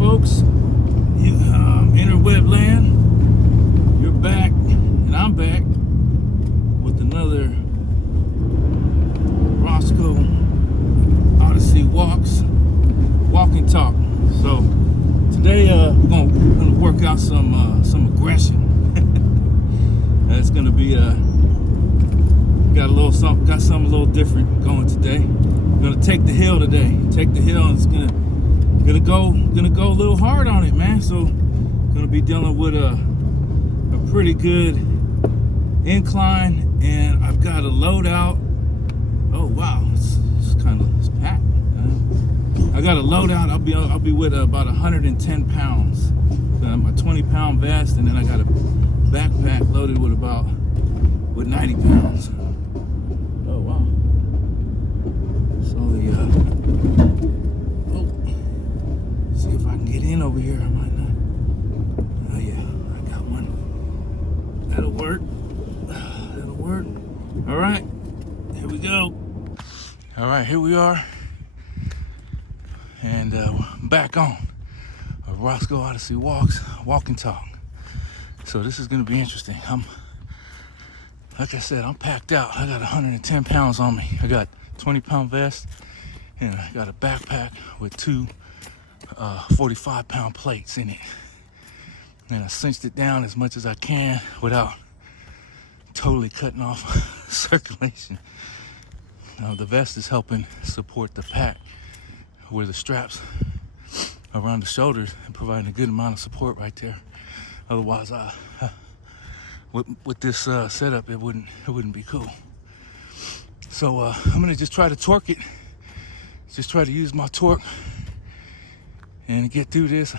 folks. You, interweb land, you're back, and I'm back with another ROSCO ODYSSEE walk and talk. So today we're gonna work out some aggression. It's gonna be got something a little different going today. We're gonna take the hill today. Take the hill, and it's gonna go a little hard on it, man. So gonna be dealing with a pretty good incline, and I've got a load out. Oh wow, it's packed. I got a load out. I'll be with about 110 pounds. My 20-pound vest, and then I got a backpack loaded with 90 pounds. Oh wow. So see if I can get in over here. I might not. Oh yeah, I got one. That'll work. That'll work. All right, here we go. All right, here we are, and back on a ROSCO ODYSSEE walk and talk. So this is gonna be interesting. Like I said, I'm packed out. I got 110 pounds on me. I got 20-pound vest, and I got a backpack with two 45-pound plates in it. And I cinched it down as much as I can without totally cutting off circulation. The vest is helping support the pack where the straps around the shoulders and providing a good amount of support right there. Otherwise, with this setup, it wouldn't be cool. So I'm gonna just try to torque it. Just try to use my torque and get through this.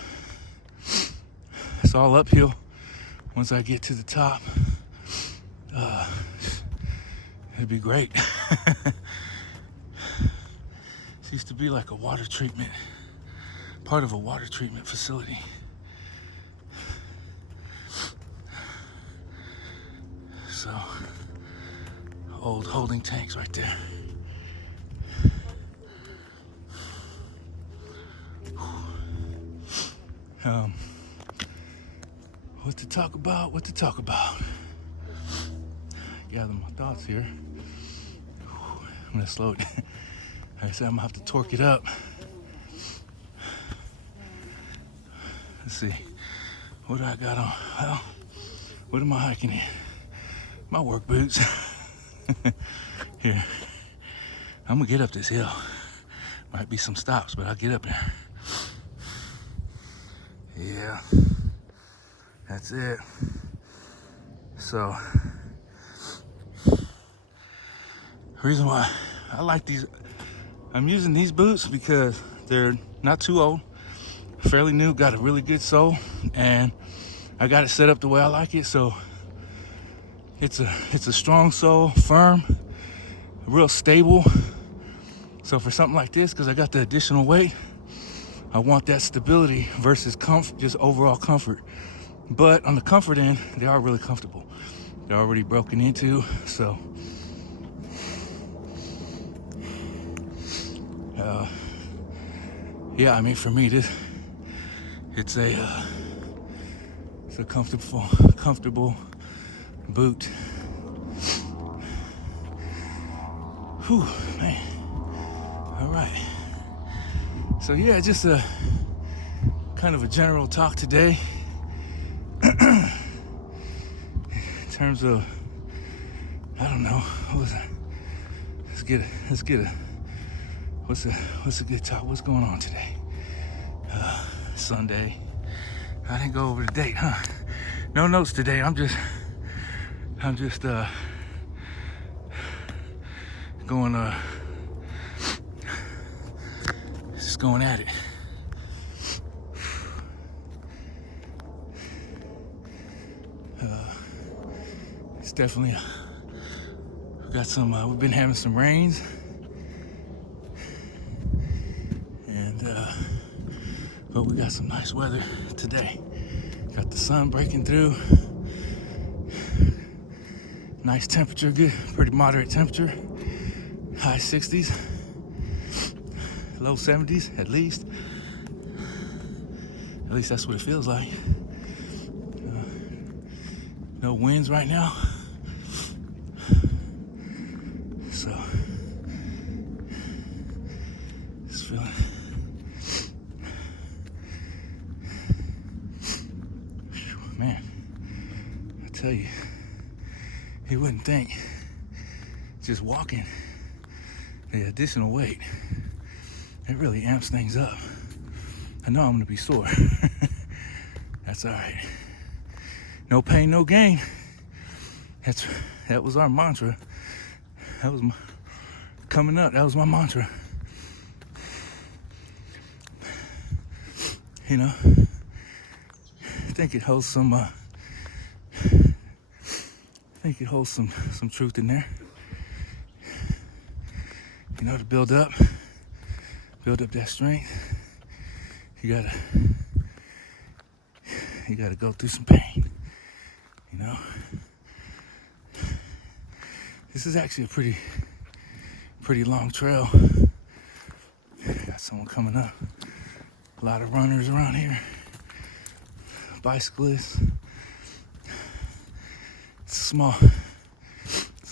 It's all uphill. Once I get to the top, it'd be great. This used to be like a water treatment, part of a water treatment facility. So, old holding tanks right there. What to talk about? Gather my thoughts here. I'm gonna slow it. Like I said, I'm gonna have to torque it up. Let's see. What do I got on? Well, what am I hiking in? My work boots. Here. I'm gonna get up this hill. Might be some stops, but I'll get up there. Yeah. That's it. So, reason why I like these, I'm using these boots because they're not too old, fairly new, got a really good sole, and I got it set up the way I like it. So it's a strong sole, firm, real stable. So for something like this, because I got the additional weight, I want that stability versus just overall comfort. But on the comfort end, they are really comfortable. They're already broken into, so yeah, I mean, for me, it's a comfortable boot. Whew, man. All right. So yeah, just a kind of a general talk today. In terms of, I don't know, let's get a what's a good talk? What's going on today? Sunday. I didn't go over the date, huh? No notes today. I'm just going at it. It's definitely we've been having some rains, and but we got some nice weather today. Got the sun breaking through. Nice temperature, good, pretty moderate temperature. High 60s, low 70s at least. At least that's what it feels like. No winds right now. So, just feeling. Man, I tell you, you wouldn't think just walking the additional weight, it really amps things up. I know I'm gonna be sore. That's all right. No pain, no gain. That was our mantra. That was coming up. That was my mantra. You know, I think it holds some. I think it holds some truth in there. You know, to build up that strength. You gotta go through some pain. You know, this is actually a pretty long trail. Got someone coming up. A lot of runners around here. Bicyclists. It's a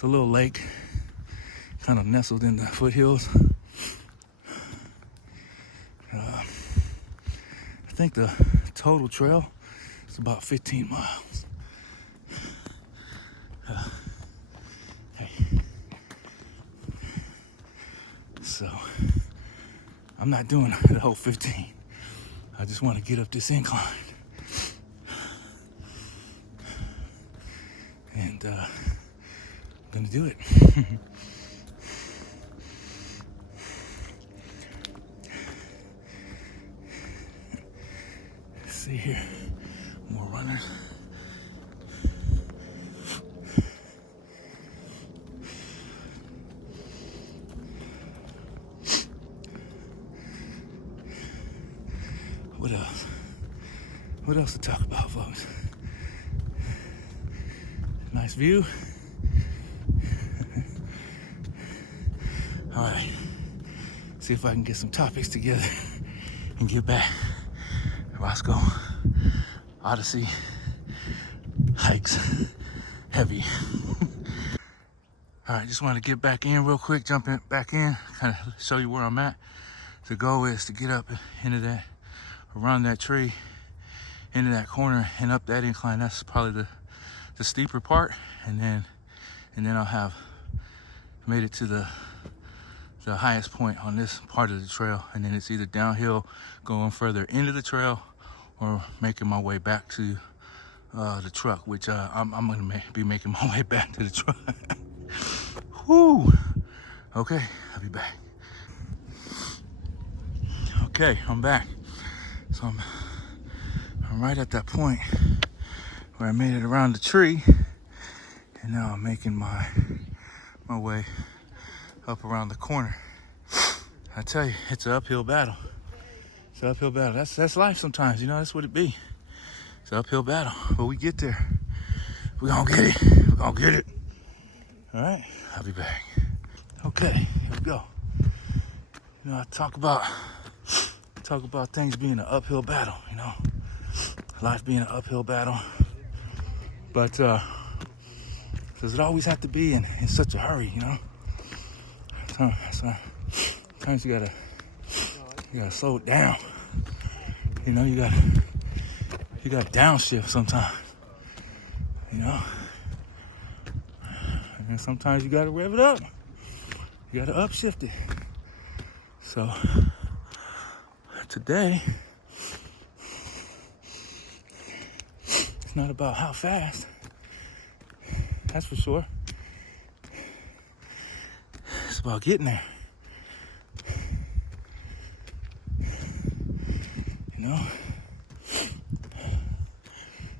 little lake, kind of nestled in the foothills. I think the total trail is about 15 miles. Hey. So, I'm not doing the whole 15. I just want to get up this incline. And I'm gonna do it. Let's see here, more runners. What else? What else to talk about, folks? Nice view. All right. See if I can get some topics together and get back. ROSCO, ODYSSEE, hikes, heavy. All right, just want to get back in real quick, jumping back in, kind of show you where I'm at. The goal is to get up into that, around that tree, into that corner and up that incline. That's probably the steeper part, and then I'll have made it to the highest point on this part of the trail, and then it's either downhill going further into the trail or making my way back to the truck, which I'm gonna be making my way back to the truck. Whoo! Okay, I'll be back. Okay, I'm back. So I'm right at that point where I made it around the tree, and now I'm making my way up around the corner. I tell you, it's an uphill battle. It's an uphill battle. That's life sometimes, you know, that's what it be. It's an uphill battle, but we get there. We're gonna get it. We're gonna get it. All right, I'll be back. Okay, here we go. You know, I talk about things being an uphill battle, you know, life being an uphill battle. But does it always have to be in such a hurry, you know? Sometimes you gotta slow it down. You know, you gotta downshift sometimes. You know? And then sometimes you gotta rev it up. You gotta upshift it. So today, it's not about how fast, that's for sure. It's about getting there. You know,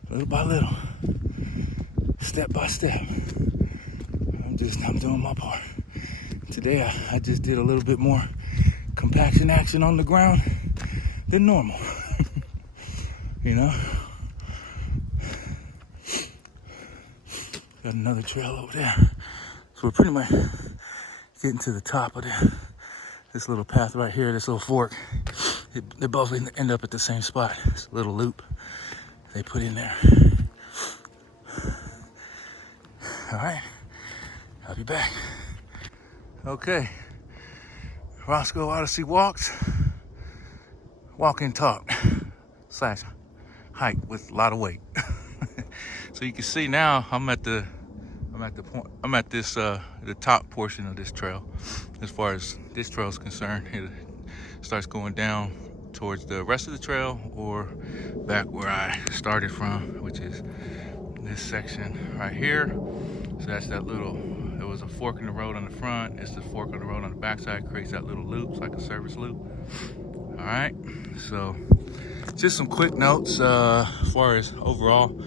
little by little, step by step. I'm doing my part. Today I just did a little bit more compaction action on the ground than normal. You know? Got another trail over there. So we're pretty much getting to the top of this little path right here, this little fork. they both end up at the same spot. It's a little loop they put in there. All right, I'll be back. Okay, ROSCO ODYSSEE walks, walk and talk / hike with a lot of weight. So you can see now I'm at the top portion of this trail. As far as this trail is concerned, it starts going down towards the rest of the trail or back where I started from, which is this section right here. So that's that little, there was a fork in the road on the front, it's the fork on the road on the backside, creates that little loop, it's like a service loop. All right, so just some quick notes as far as overall.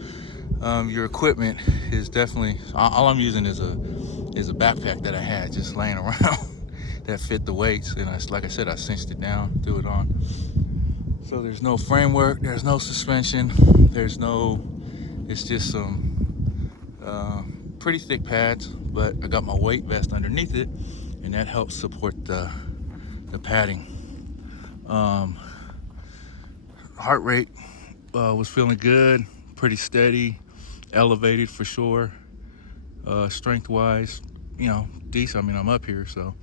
Your equipment is definitely, all I'm using is a backpack that I had just laying around that fit the weights, and like I said, I cinched it down, threw it on. So there's no framework, there's no suspension, it's just some pretty thick pads, but I got my weight vest underneath it, and that helps support the padding. Heart rate was feeling good, pretty steady, elevated for sure. Strength wise, decent. I mean, I'm up here, so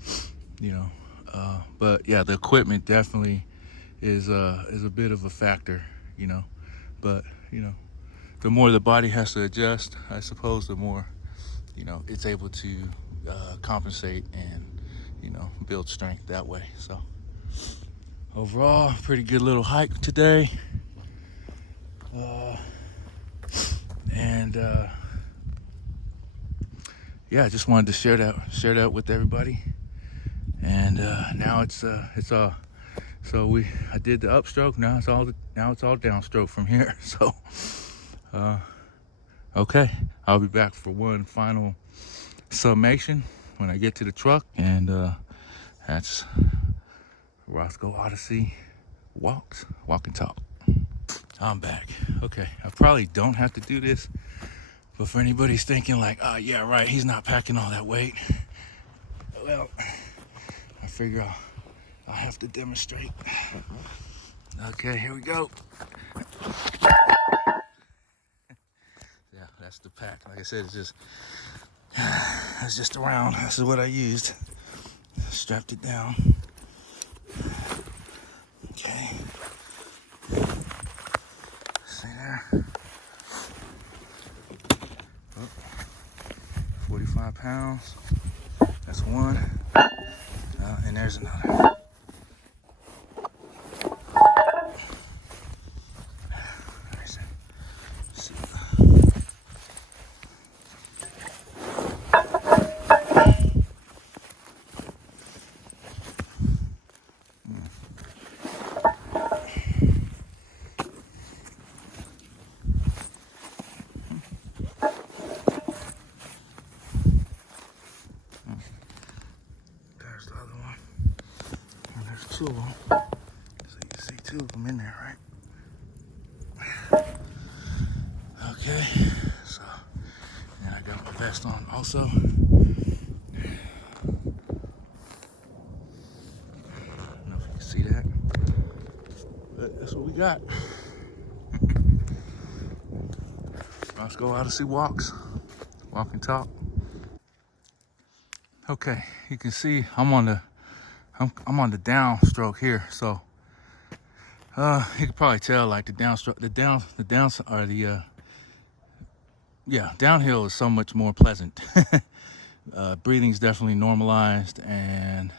but yeah, the equipment definitely is a bit of a factor, but the more the body has to adjust, I suppose, the more it's able to compensate and build strength that way. So overall, pretty good little hike today. Yeah, I just wanted to share that with everybody. And now it's all. So I did the upstroke. Now it's all downstroke from here. So okay, I'll be back for one final summation when I get to the truck, and that's ROSCO ODYSSEE walk and talk. I'm back. Okay, I probably don't have to do this, but for anybody's thinking like, oh yeah, right, he's not packing all that weight. Well, I figure I'll have to demonstrate. Okay, here we go. Yeah, that's the pack. Like I said, it's just around. This is what I used. Strapped it down. Okay. See there? 45 pounds. That's one. And there's another. Two of them. So you can see two of them in there, right? Okay, so, and I got my vest on also. I don't know if you can see that, but that's what we got. ROSCO ODYSSEE walk and talk. Okay, you can see I'm on the downstroke here, so you can probably tell like downhill is so much more pleasant. Breathing's definitely normalized, and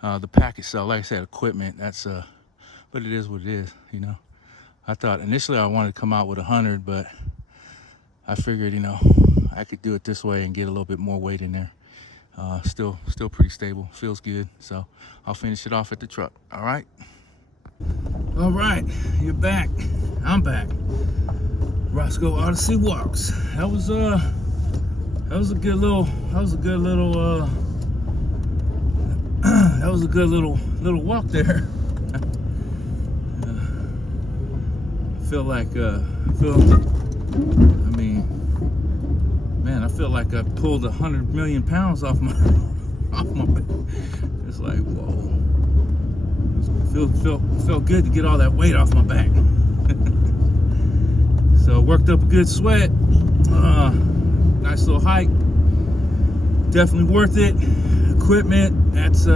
the pack itself, like I said, equipment, that's but it is what it is, I thought initially I wanted to come out with 100, but I figured I could do it this way and get a little bit more weight in there. Still pretty stable, feels good. So I'll finish it off at the truck. All right, you're back. I'm back. ROSCO ODYSSEE walks. That was a good little walk there. I feel like I pulled 100 million pounds off my back. It's like, whoa. Felt good to get all that weight off my back. So worked up a good sweat. Nice little hike. Definitely worth it. Equipment, that's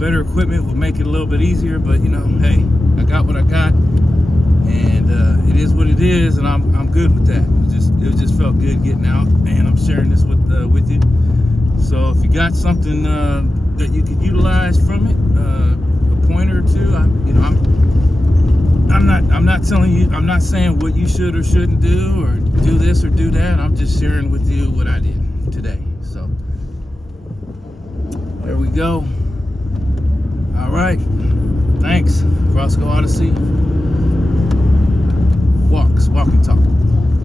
better equipment would make it a little bit easier, but hey, I got what I got, and it is what it is, and I'm good with that. It just felt good getting out, and I'm sharing this with you. So if you got something that you could utilize from it, a pointer or two, I'm not telling you, I'm not saying what you should or shouldn't do, or do this or do that. I'm just sharing with you what I did today. So there we go. All right, thanks. ROSCO ODYSSEE. Walk and talk.